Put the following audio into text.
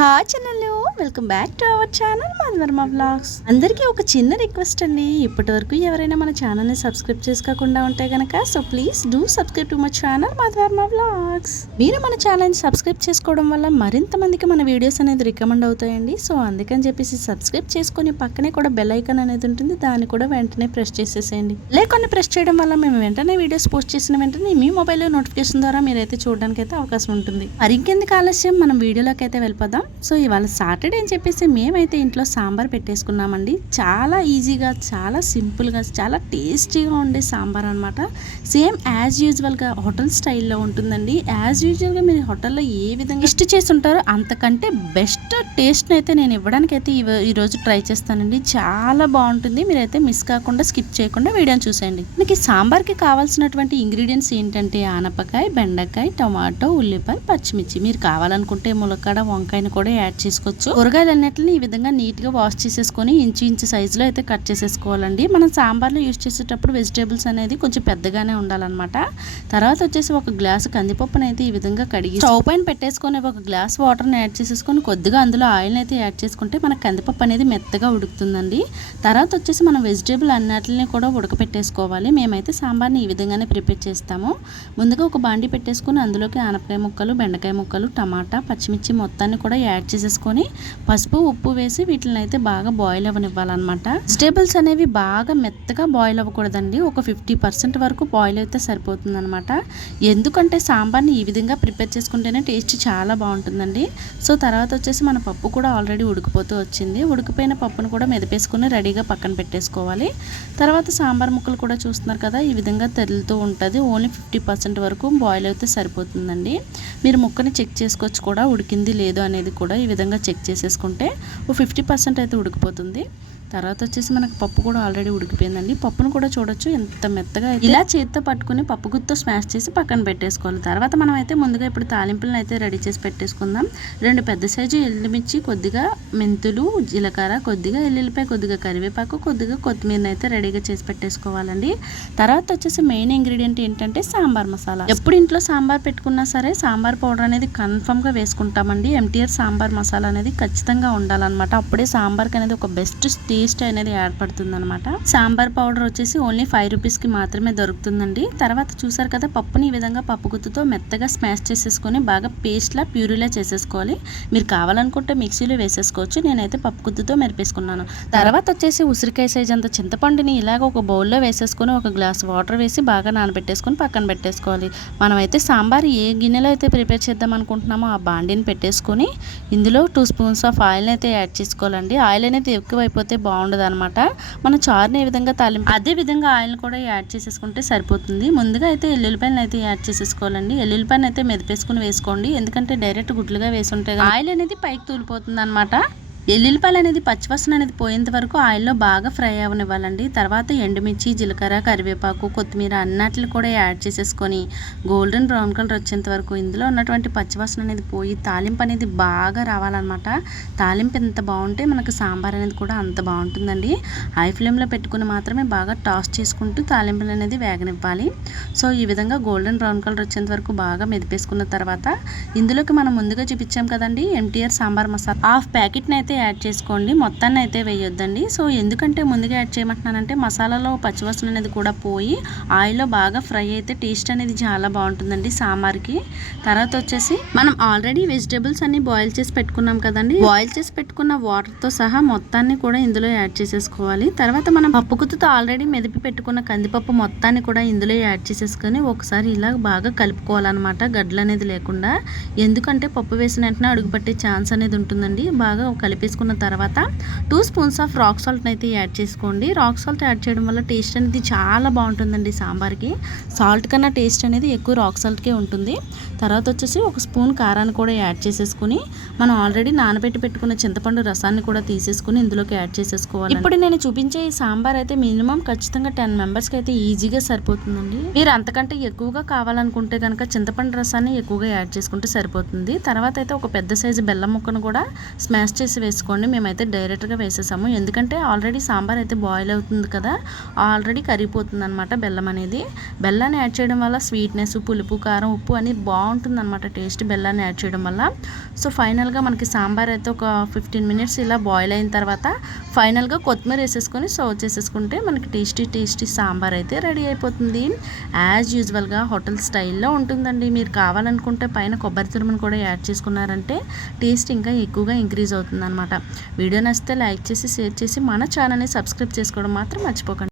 Hi channel, welcome back to our channel Manavarma vlogs. అందరికీ ఒక చిన్న రిక్వెస్ట్ అండి. ఇప్పటి వరకు ఎవరైనా మన ఛానల్ని సబ్స్క్రైబ్ చేసుకోకుండా ఉంటే కనుక so please do subscribe to my channel Manavarma vlogs. మీరు మన ఛానల్ని సబ్స్క్రైబ్ చేసుకోవడం వల్ల మరింత మందికి మన వీడియోస్ అనేది రికమెండ్ అవుతాయండి. సో అందుకని చెప్పేసి సబ్స్క్రైబ్ చేసుకొని పక్కనే కూడా బెల్ ఐకాన్ అనేది ఉంటుంది, దాన్ని కూడా వెంటనే ప్రెస్ చేసేసేయండి. లేకుండా ప్రెస్ చేయడం వల్ల మేము వెంటనే వీడియోస్ పోస్ట్ చేసిన వెంటనే మీ మొబైల్లో నోటిఫికేషన్ ద్వారా మీరైతే చూడడానికి అయితే అవకాశం ఉంటుంది. మరి ఇంకెందుకు ఆలస్యం, మనం వీడియోలోకి అయితే వెళ్ళిపోదాం. సో ఇవాళ సాటర్డే అని చెప్పేసి మేమైతే ఇంట్లో సాంబార్ పెట్టేసుకున్నామండి. చాలా ఈజీగా, చాలా సింపుల్గా, చాలా టేస్టీగా ఉండే సాంబార్ అనమాట. సేమ్ యాజ్ యూజువల్గా హోటల్ స్టైల్లో ఉంటుందండి. యాజ్ యూజువల్గా మీరు హోటల్లో ఏ విధంగా టేస్ట్ చేసి ఉంటారో అంతకంటే బెస్ట్ టేస్ట్ని అయితే నేను ఇవ్వడానికి అయితే ఈరోజు ట్రై చేస్తానండి. చాలా బాగుంటుంది. మీరైతే మిస్ కాకుండా, స్కిప్ చేయకుండా వీడియోని చూసేయండి. మనకి సాంబార్కి కావాల్సినటువంటి ఇంగ్రీడియంట్స్ ఏంటంటే ఆనపకాయ, బెండకాయ, టమాటో, ఉల్లిపాయ, పచ్చిమిర్చి. మీరు కావాలనుకుంటే ములక్కాడ, వంకాయని కూడా యాడ్ చేసుకోవచ్చు. కూరగాయలన్నిటిని ఈ విధంగా నీట్ గా వాష్ చేసేసుకొని ఇంచు సైజులో అయితే కట్ చేసేసుకోవాలండి. మనం సాంబార్లో యూజ్ చేసేటప్పుడు వెజిటేబుల్స్ అనేది కొంచెం పెద్దగానే ఉండాలన్నమాట. తర్వాత వచ్చేసి ఒక గ్లాసు కందిపప్పును అయితే ఈ విధంగా కడిగి స్టవ్ పైన పెట్టేసుకొని ఒక గ్లాస్ వాటర్ని యాడ్ చేసేసుకొని కొద్దిగా అందులో ఆయిల్ అయితే యాడ్ చేసుకుంటే మన కందిపప్పు అనేది మెత్తగా ఉడుకుతుందండి. తర్వాత వచ్చేసి మనం వెజిటేబుల్ అన్నిటిని కూడా ఉడకపెట్టేసుకోవాలి. మేమైతే సాంబార్ని ఈ విధంగానే ప్రిపేర్ చేస్తాము. ముందుగా ఒక బాండి పెట్టేసుకొని అందులోకి ఆనపకాయ ముక్కలు, బెండకాయ ముక్కలు, టమాటా, పచ్చిమిర్చి మొత్తాన్ని కూడా యాడ్ చేసేసుకొని పసుపు, ఉప్పు వేసి వీటిని అయితే బాగా బాయిల్ అవ్వనివ్వాలన్నమాట. వెజిటేబుల్స్ అనేవి బాగా మెత్తగా బాయిల్ అవ్వకూడదండి. ఒక 50% వరకు బాయిల్ అయితే సరిపోతుంది అనమాట. ఎందుకంటే సాంబార్ని ఈ విధంగా ప్రిపేర్ చేసుకుంటేనే టేస్ట్ చాలా బాగుంటుందండి. సో తర్వాత వచ్చేసి మన పప్పు కూడా ఆల్రెడీ ఉడికిపోతూ వచ్చింది. ఉడికిపోయిన పప్పును కూడా మెదిపేసుకుని రెడీగా పక్కన పెట్టేసుకోవాలి. తర్వాత సాంబార్ ముక్కలు కూడా చూస్తున్నారు కదా, ఈ విధంగా తెరులుతూ ఉంటుంది. ఓన్లీ 50% వరకు బాయిల్ అయితే సరిపోతుందండి. మీరు ముక్కని చెక్ చేసుకోవచ్చు కూడా, ఉడికింది లేదో అనేది కూడా ఈ విధంగా చెక్ చేసేసుకుంటే 50% అయితే ఉడికిపోతుంది. తర్వాత వచ్చేసి మనకు పప్పు కూడా ఆల్రెడీ ఉడికిపోయిందండి. పప్పును కూడా చూడొచ్చు ఎంత మెత్తగా. ఇలా చేతితో పట్టుకుని పప్పు గుత్తో స్మాష్ చేసి పక్కన పెట్టేసుకోవాలి. తర్వాత మనం అయితే ముందుగా ఇప్పుడు తాలింపులను అయితే రెడీ చేసి పెట్టేసుకుందాం. 2 పెద్ద సైజు ఎండుమిర్చి, కొద్దిగా మెంతులు, జీలకర్ర, కొద్దిగా ఎల్లుల్లిపాయ, కొద్దిగా కరివేపాకు, కొద్దిగా కొత్తిమీరని అయితే రెడీగా చేసి పెట్టేసుకోవాలండి. తర్వాత వచ్చేసి మెయిన్ ఇంగ్రీడియంట్ ఏంటంటే సాంబార్ మసాలా. ఎప్పుడు ఇంట్లో సాంబార్ పెట్టుకున్నా సరే సాంబార్ పౌడర్ అనేది కన్ఫర్మ్గా వేసుకుంటామండి. ఎంటీఆర్ సాంబార్ మసాలా అనేది ఖచ్చితంగా ఉండాలన్నమాట. అప్పుడే సాంబార్కి అనేది ఒక బెస్ట్ టేస్ట్ అనేది ఏర్పడుతుంది అనమాట. సాంబార్ పౌడర్ వచ్చేసి ఓన్లీ 5 రూపీస్కి మాత్రమే దొరుకుతుందండి. తర్వాత చూసారు కదా, పప్పుని ఈ విధంగా పప్పు గుత్తుతో మెత్తగా స్మాష్ చేసేసుకొని బాగా పేస్ట్లా, ప్యూరీలా చేసేసుకోవాలి. మీరు కావాలనుకుంటే మిక్సీలో వేసేసుకోవచ్చు. నేనైతే పప్పు గుత్తుతో మెరిపేసుకున్నాను. తర్వాత వచ్చేసి ఉసిరికాయ సైజ్ అంత చింతపండుని ఇలాగ ఒక బౌల్లో వేసేసుకొని ఒక గ్లాస్ వాటర్ వేసి బాగా నానబెట్టేసుకొని పక్కన పెట్టేసుకోవాలి. మనమైతే సాంబార్ ఏ గిన్నెలో అయితే ప్రిపేర్ చేద్దాం అనుకుంటున్నామో ఆ బాండిని పెట్టేసుకొని ఇందులో 2 స్పూన్స్ ఆఫ్ ఆయిల్ అయితే యాడ్ చేసుకోవాలండి. ఆయిల్ అనేది ఎక్కువైపోతే బాగుండదు అనమాట. మన చారుని ఏ విధంగా తాలింపు అదే విధంగా ఆయిల్ కూడా యాడ్ చేసేసుకుంటే సరిపోతుంది. ముందుగా అయితే ఎల్లుల్లిపాయలు అయితే యాడ్ చేసేసుకోవాలండి. ఎల్లుల్లిపాయలు అయితే మెదిపేసుకుని వేసుకోండి. ఎందుకంటే డైరెక్ట్ గుడ్లుగా వేసుంటే ఆయిల్ అనేది పైకి తూలిపోతుంది అనమాట. ఎల్లుల్లిపాయలు అనేది పచ్చివాసన అనేది పోయేంత వరకు ఆయిల్లో బాగా ఫ్రై అవ్వనివ్వాలండి. తర్వాత ఎండుమిర్చి, జీలకర్ర, కరివేపాకు, కొత్తిమీర అన్నిటిని కూడా యాడ్ చేసేసుకొని గోల్డెన్ బ్రౌన్ కలర్ వచ్చేంత వరకు ఇందులో ఉన్నటువంటి పచ్చివాసన అనేది పోయి తాలింపు అనేది బాగా రావాలన్నమాట. తాలింపు ఎంత బాగుంటే మనకు సాంబార్ అనేది కూడా అంత బాగుంటుందండి. హై ఫ్లేమ్లో పెట్టుకుని మాత్రమే బాగా టాస్ చేసుకుంటూ తాలింపులు అనేది వేగనివ్వాలి. సో ఈ విధంగా గోల్డెన్ బ్రౌన్ కలర్ వచ్చేంత వరకు బాగా మెదిపేసుకున్న తర్వాత ఇందులోకి మనం ముందుగా చూపించాం కదండి ఎంటీఆర్ సాంబార్ మసాలా, హాఫ్ ప్యాకెట్ని అయితే యాడ్ చేసుకోండి. మొత్తాన్ని అయితే వేయొద్దండి. సో ఎందుకంటే ముందుగా యాడ్ చేయమంటున్నానంటే మసాలాలో పచ్చివాసన అనేది కూడా పోయి ఆయిల్లో బాగా ఫ్రై అయితే టేస్ట్ అనేది చాలా బాగుంటుందండి సాంబార్కి. తర్వాత వచ్చేసి మనం ఆల్రెడీ వెజిటేబుల్స్ అన్ని బాయిల్ చేసి పెట్టుకున్నాం కదండి. బాయిల్ చేసి పెట్టుకున్న వాటర్తో సహా మొత్తాన్ని కూడా ఇందులో యాడ్ చేసేసుకోవాలి. తర్వాత మనం పప్పు గుత్తుతో ఆల్రెడీ మెదిపి పెట్టుకున్న కందిపప్పు మొత్తాన్ని కూడా ఇందులో యాడ్ చేసేసుకొని ఒకసారి ఇలా బాగా కలుపుకోవాలన్నమాట, గడ్డలు అనేది లేకుండా. ఎందుకంటే పప్పు వేసిన వెంటనే అడుగు పట్టే ఛాన్స్ అనేది ఉంటుందండి. బాగా కలిపేసుకున్న తర్వాత 2 స్పూన్స్ ఆఫ్ రాక్ సాల్ట్ అయితే యాడ్ చేసుకోండి. రాక్ సాల్ట్ యాడ్ చేయడం వల్ల టేస్ట్ అనేది చాలా బాగుంటుందండి సాంబార్కి. సాల్ట్ కన్నా టేస్ట్ అనేది ఎక్కువ రాక్ సాల్ట్కే ఉంటుంది. తర్వాత వచ్చేసి 1 స్పూన్ కారాన్ని కూడా యాడ్ చేసేసుకుని మనం ఆల్రెడీ నానబెట్టి పెట్టుకున్న చింతపండు రసాన్ని కూడా తీసేసుకుని ఇందులోకి యాడ్ చేసేసుకోవాలి. ఇప్పుడు నేను చూపించే ఈ సాంబార్ అయితే మినిమం ఖచ్చితంగా 10 మెంబర్స్కి అయితే ఈజీగా సరిపోతుందండి. మీరు అంతకంటే ఎక్కువగా కావాలనుకుంటే కనుక చింతపండు రసాన్ని ఎక్కువగా యాడ్ చేసుకుంటే సరిపోతుంది. తర్వాత అయితే ఒక పెద్ద సైజు బెల్లం ముక్కను కూడా స్మాష్ చేసి వేసుకోండి. మేమైతే డైరెక్ట్గా వేసేసాము, ఎందుకంటే ఆల్రెడీ సాంబార్ అయితే బాయిల్ అవుతుంది కదా, ఆల్రెడీ కరిగిపోతుంది అనమాట బెల్లం అనేది. బెల్లాన్ని యాడ్ చేయడం వల్ల స్వీట్నెస్, పులుపు, కారం, ఉప్పు అనేది బాగుంటుంది అనమాట టేస్ట్ బెల్లాన్ని యాడ్ చేయడం వల్ల. సో ఫైనల్గా మనకి సాంబార్ అయితే ఒక 15 మినిట్స్ ఇలా బాయిల్ అయిన తర్వాత ఫైనల్గా కొత్తిమీర వేసేసుకొని సర్వ్ చేసేసుకుంటే మనకి టేస్టీ సాంబార్ అయితే రెడీ అయిపోతుంది. యాజ్ యూజువల్గా హోటల్ స్టైల్లో ఉంటుందండి. మీరు కావాలనుకుంటే పైన కొబ్బరి తురుమును కూడా యాడ్ చేసుకున్నారంటే టేస్ట్ ఇంకా ఎక్కువగా ఇంక్రీజ్ అవుతుంది అనమాట. వీడియో నచ్చితే లైక్ చేసి షేర్ చేసి మన ఛానల్ని సబ్స్క్రైబ్ చేసుకోవడం మాత్రం మర్చిపోకండి.